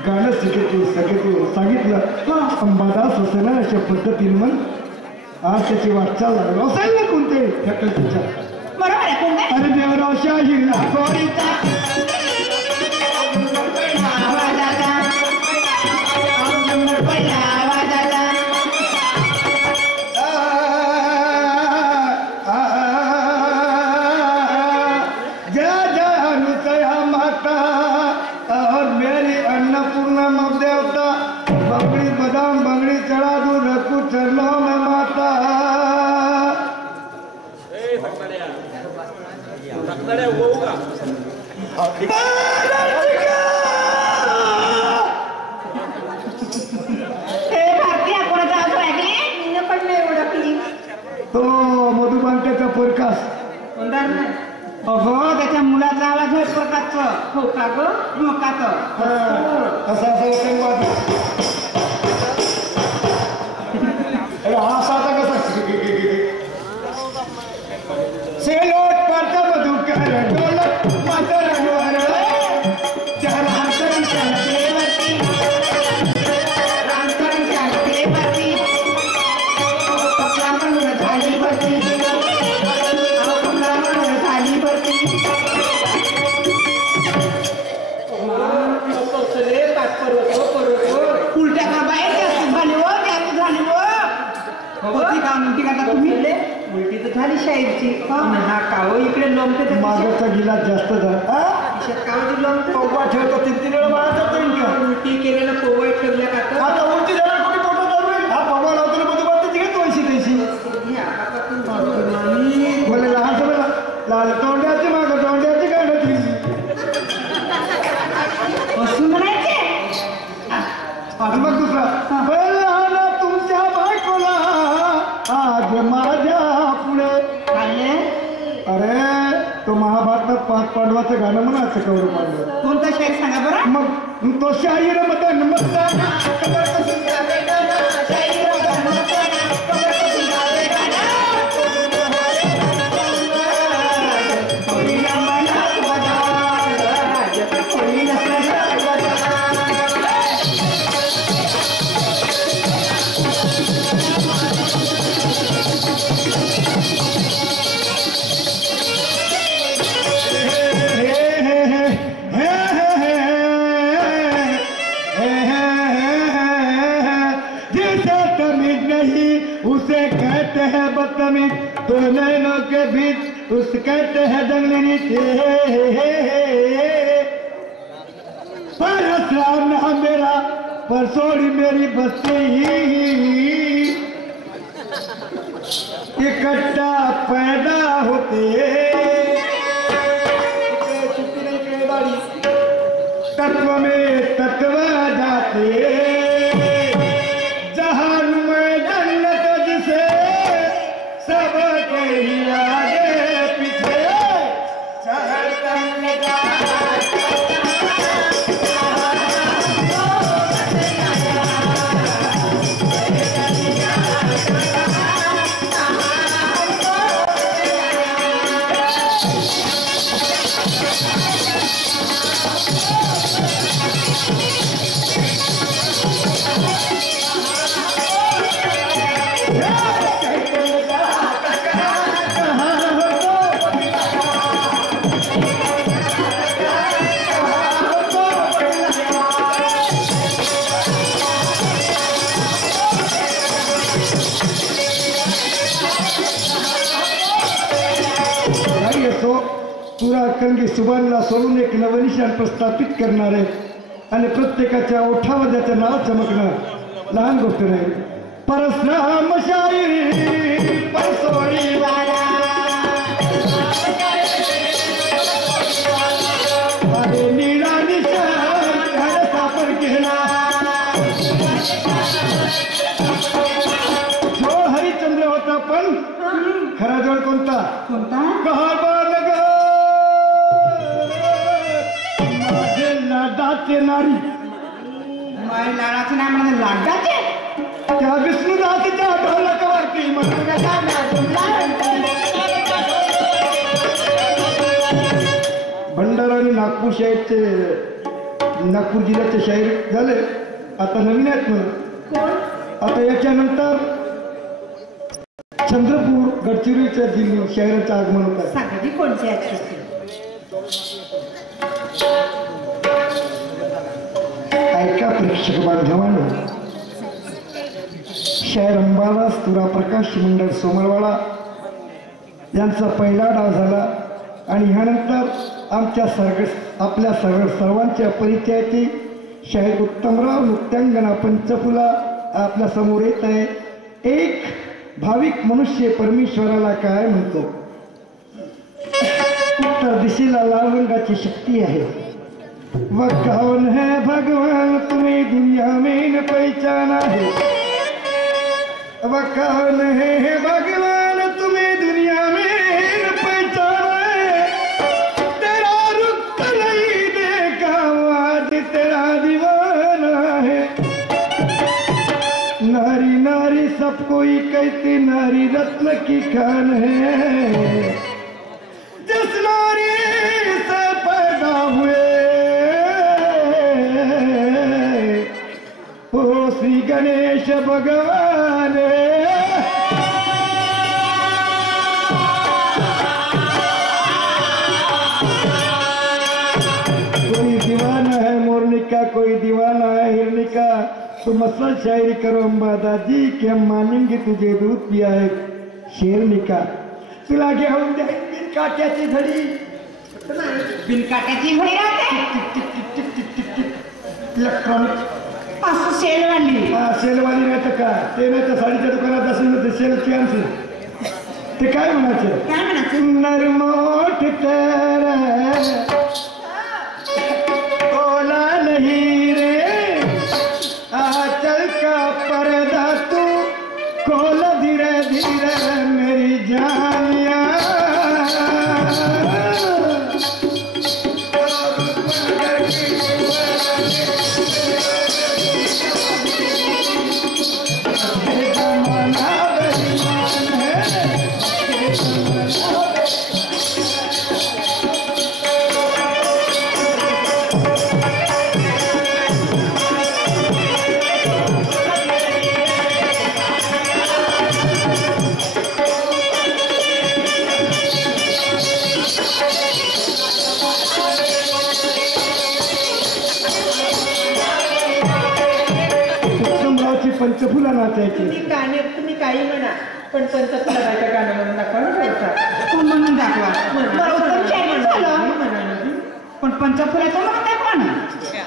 गाणं सांगितलं अंबादास असेल अशा पद्धतीने मग आज त्याची वाटचाल लागली असेल ना कोणते फॅकल्टीच्या. बरोबर आहे. अरे देवराव शाहीरला अन्नपूर्णा मग देवता बंगड़ी बादाम बंगड़ी चढ़ा दू रखू चरणों में माता. तो मधुबांकेचा प्रकाश अगो त्याच्या मुलाचा आवाज आहे प्रकारचं. हो का ग मोकाच असा असा आता कसा होती का उलटी करता तुम्ही उलटी तर झाली शाहीरची हा कावं इकडे लोंबते तर मागाचा गिलास जास्त झाला कावची लोंबते पोपा ठेवतो 3-3 वेळा मारायचा तरी का उलटी केलेलं पोवळ ठेवल्या का तर आता उलटी झाला कोणी पोटात जाईल हा पोपा लावतो मध्ये बात घेतो ऐशी तैशी मला लहान समजा लाल तोंड्याची माग तोंड्याची काढायची असून म्हणायचे मग दुसरा बलहाना तुमच्या बायकोला आज माझ्या पुढे अरे तो महाभारतात 5 पांडवाचं गाणं म्हणायचं कौरव पांडव कोणता शाहीर सांगा बरं मग तो शाहीर मदन उसे कहते हैं बदतमीज दो नैनों के बीच उसे कहते हैं जंगली नीचे परसराम नाम मेरा परसोड़ी मेरी बस्ती इकट्ठा पैदा होते तत्व में तत्व जाते पुरा कंगी सुबानला सोडून एक नवनिशान प्रस्थापित करणार आहे आणि प्रत्येकाच्या ओठावर त्याचं नाव चमकणार लहान गोष्ट नाही परसराम शाहीर परसोडी वाला अरे नीळा निशान घाट सापड केला जो हरिश्चंद्र होता पण खरा जोड कोणता लाडाचे नारी लाडाचे नाव म्हणजे लाडाचे त्या विष्णुदासच्या ढोलकावरती भंडारा आणि नागपूर शाहीरचे नागपूर जिल्ह्याचे शाहीर झाले आता नवीन आहेत म्हणून आता याच्यानंतर चंद्रपूर गडचिरोलीच्या जिल्ह्यात शाहिरांचं आगमन होत आहे सांगा कोणते आहेत ऐका प्रेक्षक बांधवांनो शाहीर अंबादास तुरा प्रकाश मंडळ सोमरवाडा यांचा पहिला डाव झाला आणि ह्यानंतर आमच्या आपल्या सर्वांच्या परिचयाची शाहीर उत्तमराव नृत्यांगना पंचफुला आपल्या समोर येत आहे एक भाविक मनुष्य परमेश्वराला काय म्हणतो उत्तर दिशेला लाल रंगाची शक्ती आहे वह कौन है भगवान तुम्हें दुनिया में न पहचाना है वह कौन है भगवान तुम्हें दुनिया में न पहचाना है तेरा रुख नहीं देखा आज तेरा दीवाना है नारी नारी सब कोई कहती नारी रत्न की खान है जिस नारी से पैदा हुए श्री गणेश भगवान कोई दीवाना है मोरनी का कोई दीवाना है हिरनी का तो मसल शायरी करो अम्बा दादी कि हम मानेंगे तुझे दूध पिया है शेरनी का तुला घेऊन जाईल काट्याची घडी बिन काट्याची घडी राहते इलेक्ट्रॉनिक असं शेलवाली हा सेलवाली नाही तर काय ते नाही तर साडीच्या दुकानात असेल ना ते सेल कॅन्सल ते काय म्हणायचं काय म्हणायचं नरमोठ तेरा बोला नहीं रे आंचल का पर्दा तू खोल धीरे धीरे मेरी जानिया पंचफुला नाचायचे तुम्ही काही म्हणा पण पंचफुलाबाईचं गाणं म्हणून दाखवा म्हणून दाखवा पण पंचफुलाचं म्हणून दाखवा ना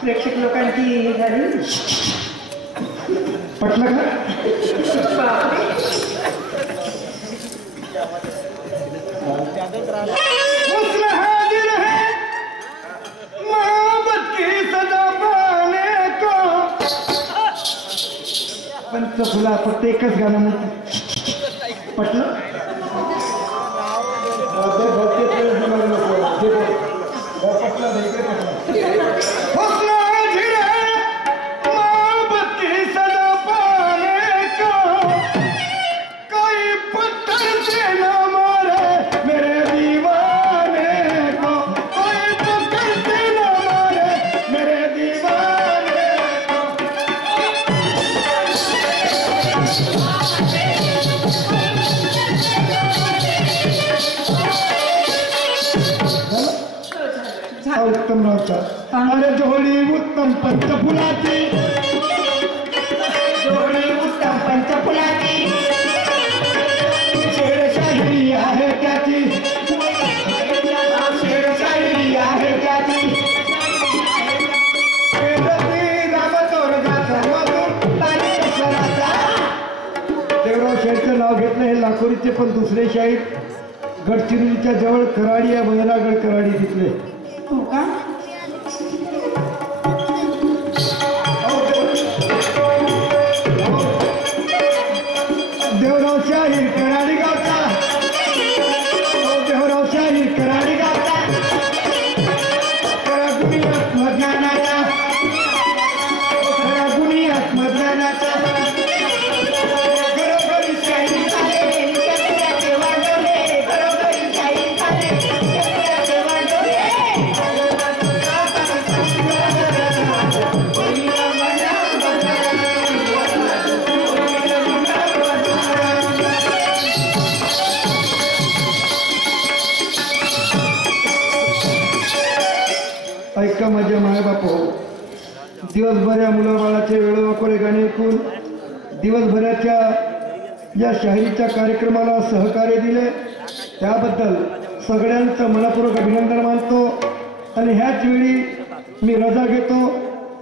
प्रेक्षक लोकांची हे झाली पटलं का हुस्न हाजिर है मोहब्बत की सदा पाने को पंचफुला फक्त एकच गाणं म्हणते पटलं हुस्न हाजिर है मोहब्बत की सदा पाने को कोई पत्थर से न मारे मेरे दीवाने को कोई पत्थर से न मारे मेरे दीवाने को उत्तम नव्हता अरे जोडी उत्तम पंचफुलाची जोडी उत्तम पंचफुलाची शेरशाही आहे त्याची शेरशाही आहे त्याची देवराव शेरचं नाव घेतलं हे लाखोरीचे पण दुसरे शाहीर गडचिरोलीच्या जवळ कराडी या बहिरागड कराडी तिथले हो का देवराव शाहीर कराडी गावचा देवराव शाहीर कराडी गावचा करा गुणी आत्मज्ञानाचा करा गुणी आत्मज्ञानाचा घरोघरी शाहीर ऐका माझ्या मायबाप हो दिवसभर मुलाबाळाचे वेळोवाकडे गाणे ऐकून दिवसभराच्या या शाहिरीच्या कार्यक्रमाला सहकार्य दिले त्याबद्दल सगळ्यांचं मनपूर्वक अभिनंदन मानतो आणि ह्याच वेळी मी रजा घेतो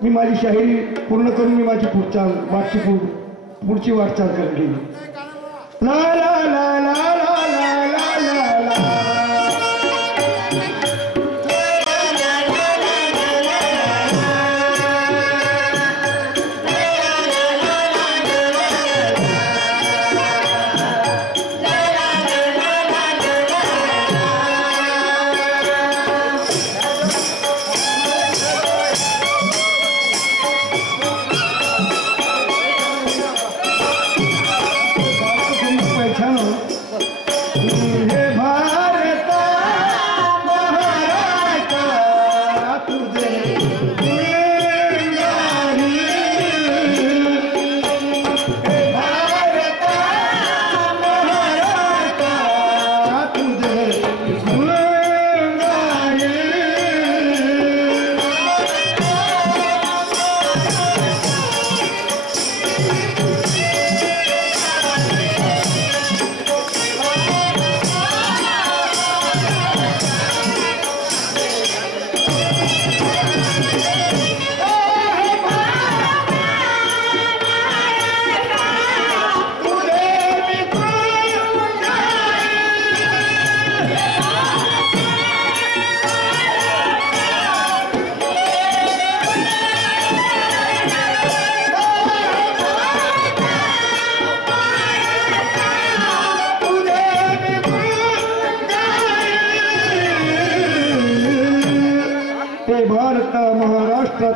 मी माझी शाहिरी पूर्ण करून मी माझी पुढची वाटचाल करते ला ला ला ला ला ला ला ला ला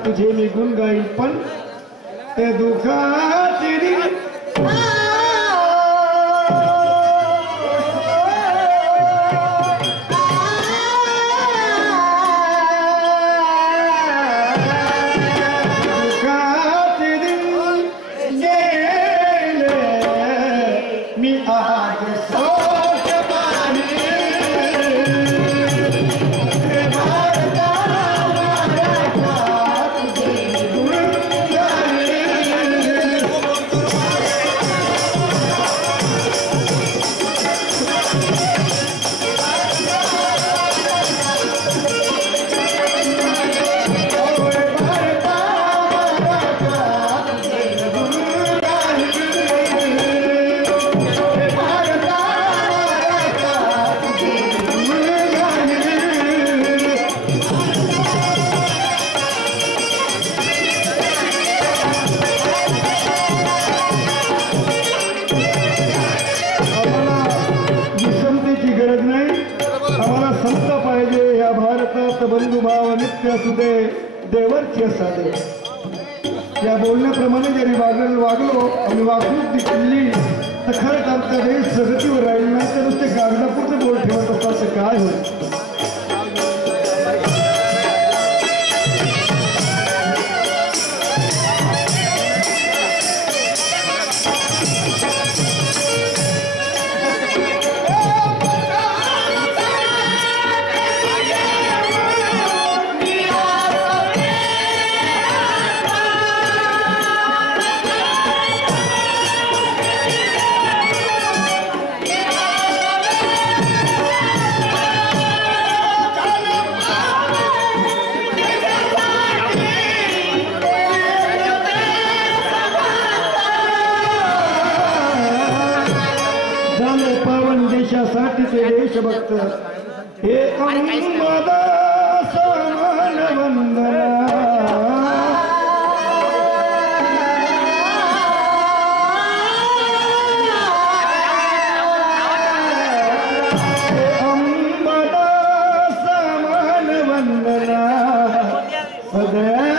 तुझे मी गुण गाईन पण ते दुःखाची मी आज सोच पाणी गरज नाही, आम्हाला संत पाहिजे या भारतात बंधुभाव नित्य असुदे देवरची असादे. या बोलण्याप्रमाणे जरी वागलो आणि वागणूक दिली तर खरंच आमचा देश प्रगतीवर राहील नाही तर नुसते कागदापुरते बोल ठेवत असतात तर काय होईल. पावन देशासाठी ते देशभक्त हे अंबादा समान वंदना. अंबादा समान वंदना सदैव